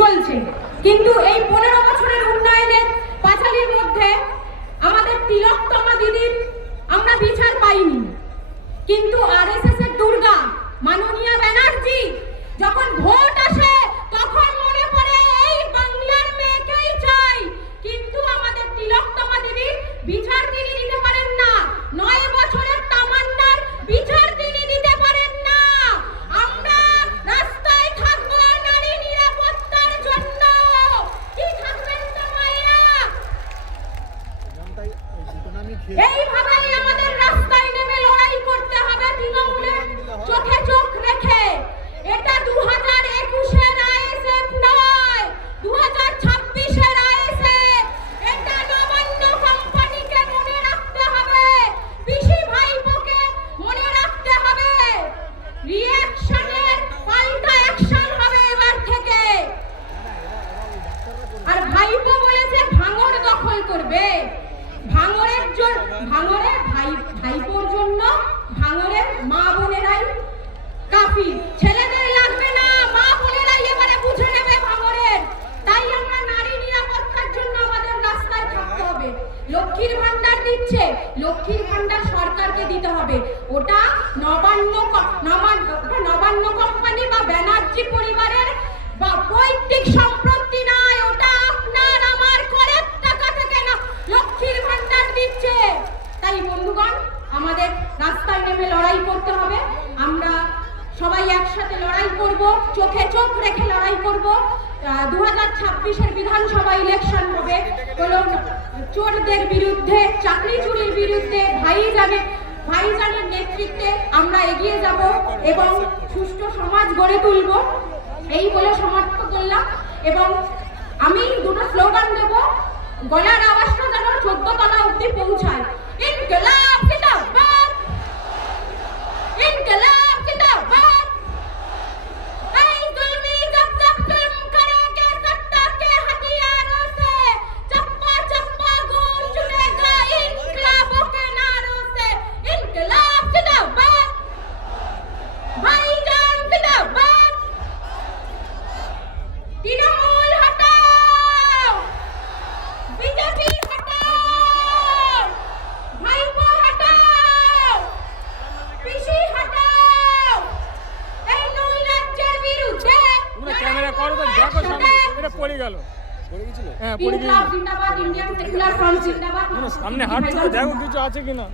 চলছে। কিন্তু এই 15 বছরের উন্নয়নের পাঁচালির মধ্যে আমাদের তিলোত্তমা দিদির আমরা বিচার পাইনি। কিন্তু আরএসএস এর দুর্গা মাননীয়া ব্যানার্জি যখন ভোট আসে তখন মনে পড়ে এই বাংলার মেয়েকেই চাই, কিন্তু আমাদের তিলোত্তমা দিদির বিচার তিনি দিতে পারেন না। 9 বছরের তামান্নার বিচার তিনি দিতে পারেন না। আমরা রাস্তায় থাকবো নারী নিরাপত্তার জন্য। কি থাকবেন তো মায়েরা? এইভাবেই আমাদের রাস্তায় নেমে লড়াই করতে হবে তৃণমূলের চোখে চোখ রেখে। এটা 2021-এর আইএসএফ নয়, 2026-এর আইএসএফ। এটা নবান্ন কোম্পানিকে মনে রাখতে হবে, পিসি ভাইপোকে মনে রাখতে হবে। রিঅ্যাকশনের পাল্টা অ্যাকশন হবে এবার থেকে। আর ভাইপো বলেছে ভাঙড় দখল করবে। ভাইপোর জন্য ভাঙড়ের মা বোনেরাই কাফি, ছেলেদের লাগবে না, মা বোনেরাই এবারে বুঝে নেবে ভাঙড়ের। তাই আমরা নারী নিরাপত্তার জন্য আমাদের রাস্তায় থাকতে হবে। লক্ষ্মীর ভান্ডার দিচ্ছে, লক্ষ্মীর ভান্ডার সরকারকে দিতে হবে। ওটা নবান্ন কোম্পানি বা ব্যানার্জি পরিবারের বা পৈতৃক সম্পত্তি নয়, ওটা আপনার আমার করের টাকা থেকে না লক্ষ্মীর ভান্ডার দিচ্ছে। তাই বন্ধুগণ, আমাদের রাস্তায় নেমে লড়াই করতে হবে। আমরা সবাই একসাথে লড়াই করব, চোখে চোখ রেখে লড়াই করব। 2026-এর বিধানসভা ইলেকশন হবে, হলো চোরদের বিরুদ্ধে, চাকরি চুরির বিরুদ্ধে। ভাইজানের নেতৃত্বে আমরা এগিয়ে যাব এবং সুষ্ঠু সমাজ গড়ে তুলব। এই বলে সমাপ্ত করলাম এবং আমি দুটো স্লোগান দেব, গলার আওয়াজটা যেন 14 তলা অবধি পৌঁছায়। ইনকিলাব জিন্দাবাদ, ইনকিলাব জিন্দাবাদ। এই जुल्मी जब तक जुल्म करेंगे सत्ता के हथियारों से, चप्पा चप्पा गूंज उठेगा इनकलाबों के नारों से। इनकिलाब जिंदाबाद, भाईजान जिंदाबाद। तृणमूल हटाओ, बीजेपी हटाओ, भाईपो हटाओ, পিসি হটাও। এই নৈরাজ্যের বিরুদ্ধে ক্যামেরা করো তো, দেখো সামনে এটা পড়ে গেল, পড়ে গিয়েছিল। হ্যাঁ, পড়ে গিয়েছিল। জিন্দাবাদ, ইন্ডিয়ান সেকুলার ফ্রন্ট জিন্দাবাদ। সামনে হাঁটছো, দেখো কিছু আছে কিনা।